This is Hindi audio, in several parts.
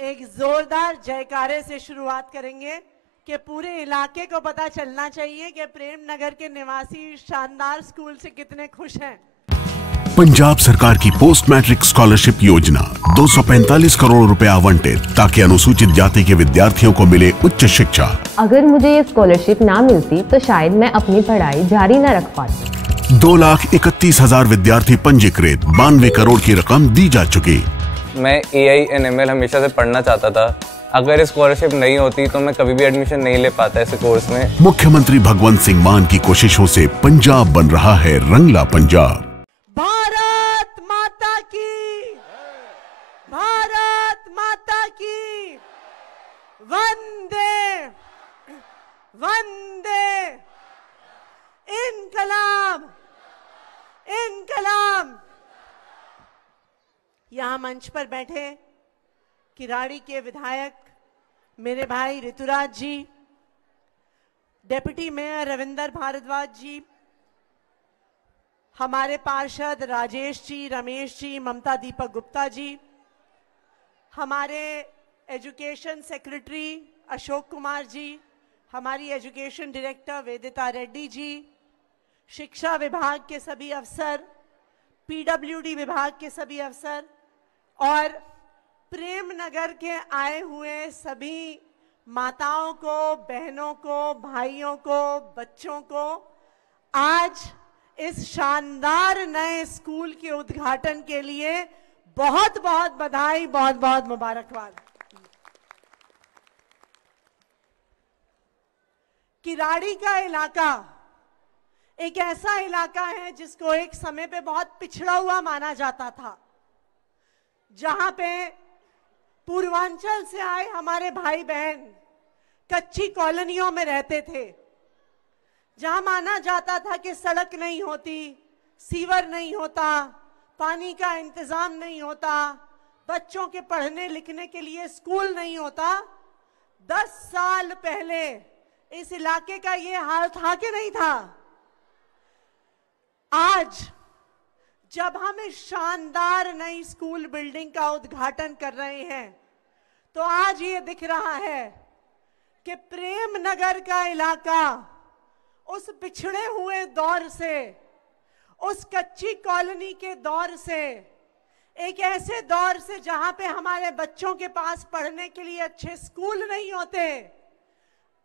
एक जोरदार जयकारे से शुरुआत करेंगे कि पूरे इलाके को पता चलना चाहिए कि प्रेम नगर के निवासी शानदार स्कूल से कितने खुश हैं। पंजाब सरकार की पोस्ट मैट्रिक स्कॉलरशिप योजना 245 करोड़ रुपए आवंटित ताकि अनुसूचित जाति के विद्यार्थियों को मिले उच्च शिक्षा। अगर मुझे ये स्कॉलरशिप ना मिलती तो शायद मैं अपनी पढ़ाई जारी न रख पाती। 2,31,000 विद्यार्थी पंजीकृत, 92 करोड़ की रकम दी जा चुकी। मैं AI/NML हमेशा से पढ़ना चाहता था। अगर स्कॉलरशिप नहीं होती तो मैं कभी भी एडमिशन नहीं ले पाता इस कोर्स में। मुख्यमंत्री भगवंत सिंह मान की कोशिशों से पंजाब बन रहा है रंगला पंजाब। भारत माता की, भारत माता की, वंदे वंदे, इनकलाब इनकलाब। यहां मंच पर बैठे किराड़ी के विधायक मेरे भाई ऋतुराज जी, डेप्यूटी मेयर रविंदर भारद्वाज जी, हमारे पार्षद राजेश जी, रमेश जी, ममता दीपक गुप्ता जी, हमारे एजुकेशन सेक्रेटरी अशोक कुमार जी, हमारी एजुकेशन डायरेक्टर वेदिता रेड्डी जी, शिक्षा विभाग के सभी अफसर, PWD विभाग के सभी अफसर और प्रेम नगर के आए हुए सभी माताओं को, बहनों को, भाइयों को, बच्चों को आज इस शानदार नए स्कूल के उद्घाटन के लिए बहुत बहुत बधाई, बहुत बहुत मुबारकबाद। किराड़ी का इलाका एक ऐसा इलाका है जिसको एक समय पे बहुत पिछड़ा हुआ माना जाता था, जहां पे पूर्वांचल से आए हमारे भाई बहन कच्ची कॉलोनियों में रहते थे, जहां माना जाता था कि सड़क नहीं होती, सीवर नहीं होता, पानी का इंतजाम नहीं होता, बच्चों के पढ़ने लिखने के लिए स्कूल नहीं होता। 10 साल पहले इस इलाके का ये हाल था कि नहीं था? आज जब हम इस शानदार नई स्कूल बिल्डिंग का उद्घाटन कर रहे हैं तो आज ये दिख रहा है कि प्रेम नगर का इलाका उस पिछड़े हुए दौर से, उस कच्ची कॉलोनी के दौर से, एक ऐसे दौर से जहां पे हमारे बच्चों के पास पढ़ने के लिए अच्छे स्कूल नहीं होते,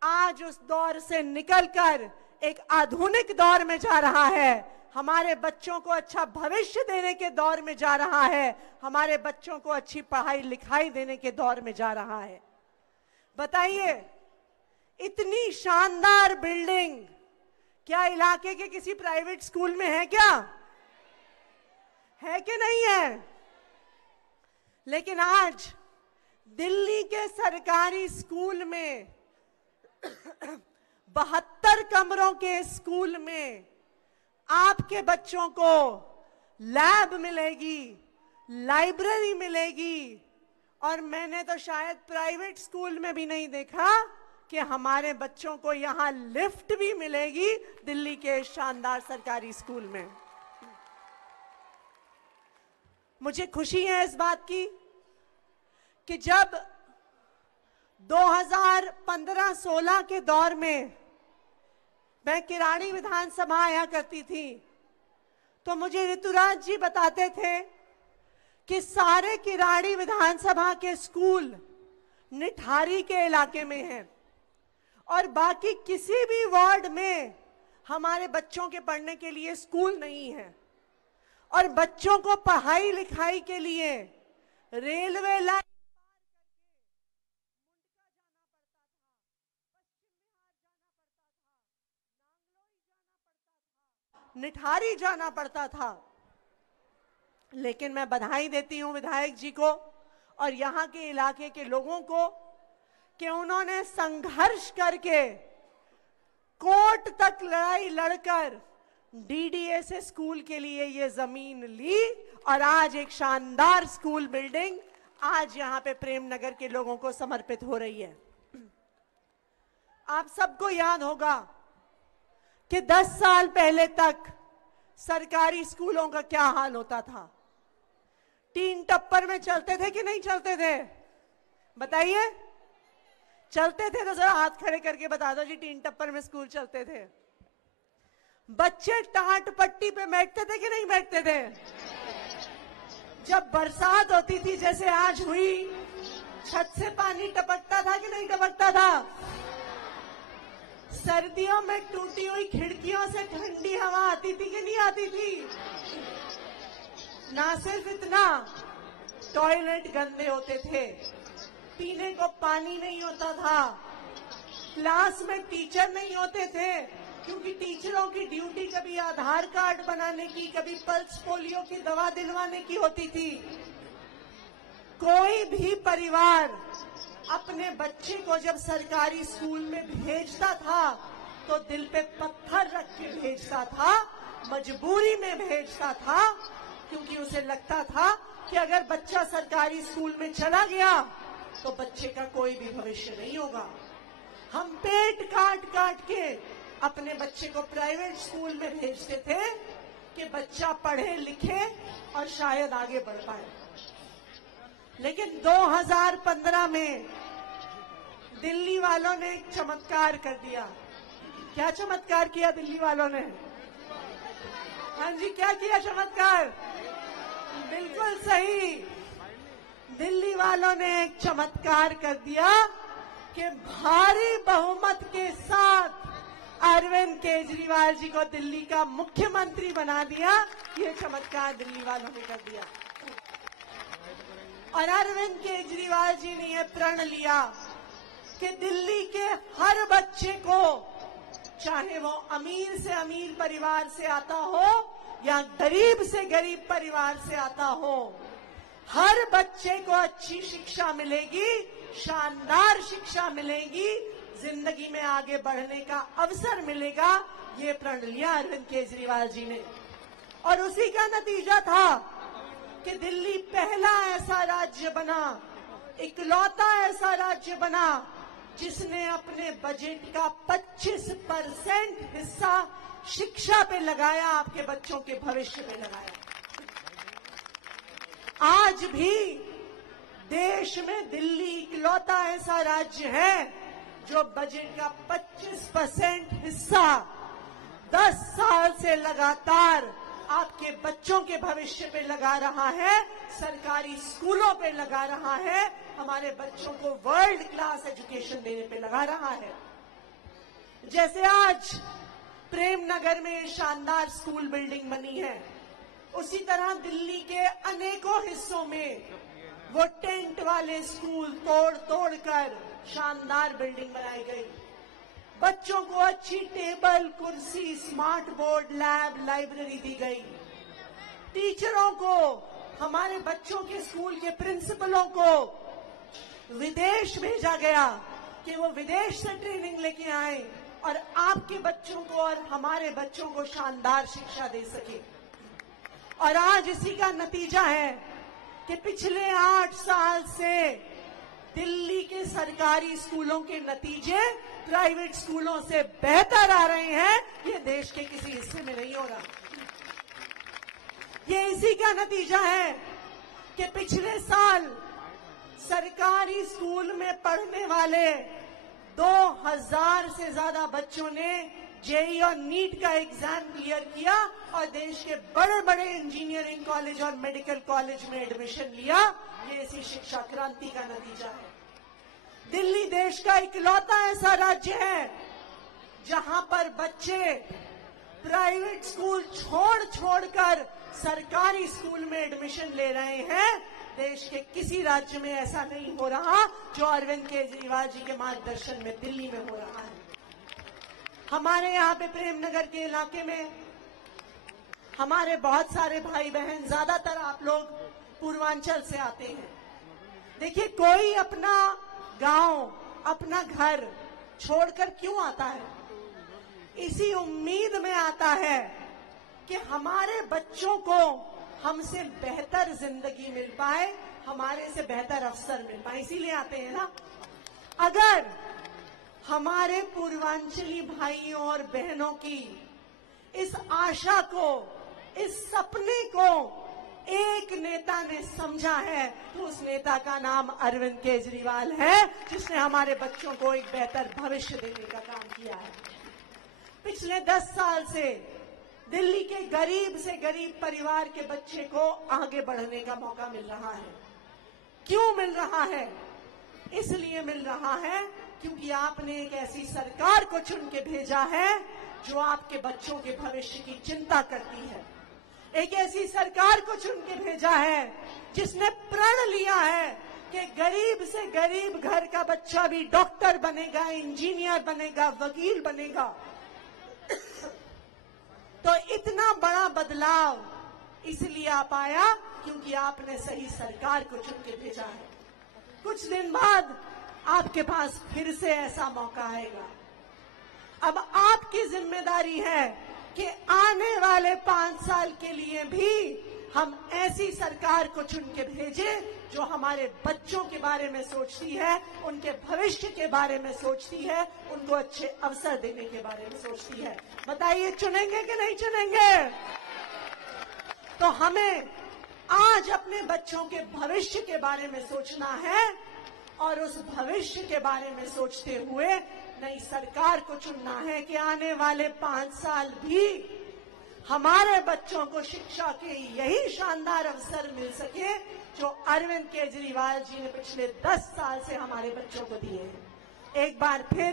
आज उस दौर से निकलकर एक आधुनिक दौर में जा रहा है, हमारे बच्चों को अच्छा भविष्य देने के दौर में जा रहा है, हमारे बच्चों को अच्छी पढ़ाई लिखाई देने के दौर में जा रहा है। बताइए, इतनी शानदार बिल्डिंग क्या इलाके के किसी प्राइवेट स्कूल में है क्या? है कि नहीं है? लेकिन आज दिल्ली के सरकारी स्कूल में 72 कमरों के स्कूल में आपके बच्चों को लैब मिलेगी, लाइब्रेरी मिलेगी, और मैंने तो शायद प्राइवेट स्कूल में भी नहीं देखा कि हमारे बच्चों को यहां लिफ्ट भी मिलेगी दिल्ली के शानदार सरकारी स्कूल में। मुझे खुशी है इस बात की कि जब 2015-16 के दौर में मैं किराड़ी विधानसभा आया करती थी तो मुझे ऋतुराज जी बताते थे कि सारे किराड़ी विधानसभा के स्कूल निठारी के इलाके में हैं और बाकी किसी भी वार्ड में हमारे बच्चों के पढ़ने के लिए स्कूल नहीं है, और बच्चों को पढ़ाई लिखाई के लिए रेलवे लाइन निठारी जाना पड़ता था। लेकिन मैं बधाई देती हूं विधायक जी को और यहां के इलाके के लोगों को कि उन्होंने संघर्ष करके कोर्ट तक लड़ाई लड़कर DDA स्कूल के लिए ये जमीन ली और आज एक शानदार स्कूल बिल्डिंग आज यहां पे प्रेम नगर के लोगों को समर्पित हो रही है। आप सबको याद होगा कि 10 साल पहले तक सरकारी स्कूलों का क्या हाल होता था। टीन टप्पर में चलते थे कि नहीं चलते थे? बताइए, चलते थे तो जरा हाथ खड़े करके बता दो जी, 3 टप्पर में स्कूल चलते थे। बच्चे टाट पट्टी पे बैठते थे कि नहीं बैठते थे? जब बरसात होती थी जैसे आज हुई, छत से पानी टपकता था कि नहीं टपकता था? सर्दियों में टूटी हुई खिड़कियों से ठंडी हवा आती थी कि नहीं आती थी? ना सिर्फ इतना, टॉयलेट गंदे होते थे, पीने को पानी नहीं होता था, क्लास में टीचर नहीं होते थे, क्योंकि टीचरों की ड्यूटी कभी आधार कार्ड बनाने की, कभी पल्स पोलियो की दवा दिलवाने की होती थी। कोई भी परिवार अपने बच्चे को जब सरकारी स्कूल में भेजता था तो दिल पे पत्थर रख के भेजता था, मजबूरी में भेजता था, क्योंकि उसे लगता था कि अगर बच्चा सरकारी स्कूल में चला गया तो बच्चे का कोई भी भविष्य नहीं होगा। हम पेट काट काट के अपने बच्चे को प्राइवेट स्कूल में भेजते थे कि बच्चा पढ़े लिखे और शायद आगे बढ़ पाए। लेकिन 2015 में दिल्ली वालों ने एक चमत्कार कर दिया। क्या चमत्कार किया दिल्ली वालों ने? हाँ जी, क्या किया चमत्कार? बिल्कुल सही, दिल्ली वालों ने एक चमत्कार कर दिया कि भारी बहुमत के साथ अरविंद केजरीवाल जी को दिल्ली का मुख्यमंत्री बना दिया। ये चमत्कार दिल्ली वालों ने कर दिया। और अरविंद केजरीवाल जी ने यह प्रण लिया कि दिल्ली के हर बच्चे को, चाहे वो अमीर से अमीर परिवार से आता हो या गरीब से गरीब परिवार से आता हो, हर बच्चे को अच्छी शिक्षा मिलेगी, शानदार शिक्षा मिलेगी, जिंदगी में आगे बढ़ने का अवसर मिलेगा। ये प्रण लिया अरविंद केजरीवाल जी ने। और उसी का नतीजा था कि दिल्ली पहला ऐसा राज्य बना, इकलौता ऐसा राज्य बना जिसने अपने बजट का 25% हिस्सा शिक्षा पे लगाया, आपके बच्चों के भविष्य पे लगाया। आज भी देश में दिल्ली इकलौता ऐसा राज्य है जो बजट का 25% हिस्सा 10 साल से लगातार आपके बच्चों के भविष्य पे लगा रहा है, सरकारी स्कूलों पे लगा रहा है, हमारे बच्चों को वर्ल्ड क्लास एजुकेशन देने पे लगा रहा है। जैसे आज प्रेम नगर में शानदार स्कूल बिल्डिंग बनी है, उसी तरह दिल्ली के अनेकों हिस्सों में वो टेंट वाले स्कूल तोड़ तोड़ कर शानदार बिल्डिंग बनाई गई। बच्चों को अच्छी टेबल, कुर्सी, स्मार्ट बोर्ड, लैब, लाइब्रेरी दी गई। टीचरों को, हमारे बच्चों के स्कूल के प्रिंसिपलों को विदेश भेजा गया कि वो विदेश से ट्रेनिंग लेके आए और आपके बच्चों को और हमारे बच्चों को शानदार शिक्षा दे सके। और आज इसी का नतीजा है कि पिछले 8 साल से दिल्ली के सरकारी स्कूलों के नतीजे प्राइवेट स्कूलों से बेहतर आ रहे हैं। ये देश के किसी हिस्से में नहीं हो रहा। ये इसी का नतीजा है कि पिछले साल सरकारी स्कूल में पढ़ने वाले 2000 से ज्यादा बच्चों ने जेईई और नीट का एग्जाम क्लियर किया और देश के बड़े बड़े इंजीनियरिंग कॉलेज और मेडिकल कॉलेज में एडमिशन लिया। ये इसी शिक्षा क्रांति का नतीजा है। दिल्ली देश का इकलौता ऐसा राज्य है जहां पर बच्चे प्राइवेट स्कूल छोड़ छोड़कर सरकारी स्कूल में एडमिशन ले रहे हैं। देश के किसी राज्य में ऐसा नहीं हो रहा जो अरविंद केजरीवाल जी के मार्गदर्शन में दिल्ली में हो रहा है। हमारे यहाँ पे प्रेम नगर के इलाके में हमारे बहुत सारे भाई बहन, ज्यादातर आप लोग पूर्वांचल से आते हैं। देखिए, कोई अपना गांव, अपना घर छोड़कर क्यों आता है? इसी उम्मीद में आता है कि हमारे बच्चों को हमसे बेहतर जिंदगी मिल पाए, हमारे से बेहतर अवसर मिल पाए, इसीलिए आते हैं ना। अगर हमारे पूर्वांचली भाइयों और बहनों की इस आशा को, इस सपने को एक नेता ने समझा है तो उस नेता का नाम अरविंद केजरीवाल है, जिसने हमारे बच्चों को एक बेहतर भविष्य देने का काम किया है। पिछले 10 साल से दिल्ली के गरीब से गरीब परिवार के बच्चे को आगे बढ़ने का मौका मिल रहा है। क्यों मिल रहा है? इसलिए मिल रहा है क्योंकि आपने एक ऐसी सरकार को चुन के भेजा है जो आपके बच्चों के भविष्य की चिंता करती है। एक ऐसी सरकार को चुन के भेजा है जिसने प्रण लिया है कि गरीब से गरीब घर का बच्चा भी डॉक्टर बनेगा, इंजीनियर बनेगा, वकील बनेगा। तो इतना बड़ा बदलाव इसलिए आ पाया क्योंकि आपने सही सरकार को चुन के भेजा है। कुछ दिन बाद आपके पास फिर से ऐसा मौका आएगा। अब आपकी जिम्मेदारी है कि आने वाले 5 साल के लिए भी हम ऐसी सरकार को चुन के भेजें जो हमारे बच्चों के बारे में सोचती है, उनके भविष्य के बारे में सोचती है, उनको अच्छे अवसर देने के बारे में सोचती है। बताइए, चुनेंगे कि नहीं चुनेंगे? तो हमें आज अपने बच्चों के भविष्य के बारे में सोचना है और उस भविष्य के बारे में सोचते हुए नई सरकार को चुनना है कि आने वाले 5 साल भी हमारे बच्चों को शिक्षा के यही शानदार अवसर मिल सके जो अरविंद केजरीवाल जी ने पिछले 10 साल से हमारे बच्चों को दिए हैं। एक बार फिर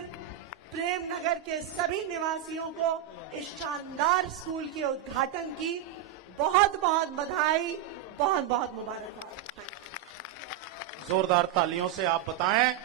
प्रेम नगर के सभी निवासियों को इस शानदार स्कूल के उद्घाटन की बहुत बहुत बधाई, बहुत बहुत मुबारकबाद। जोरदार तालियों से आप बताएं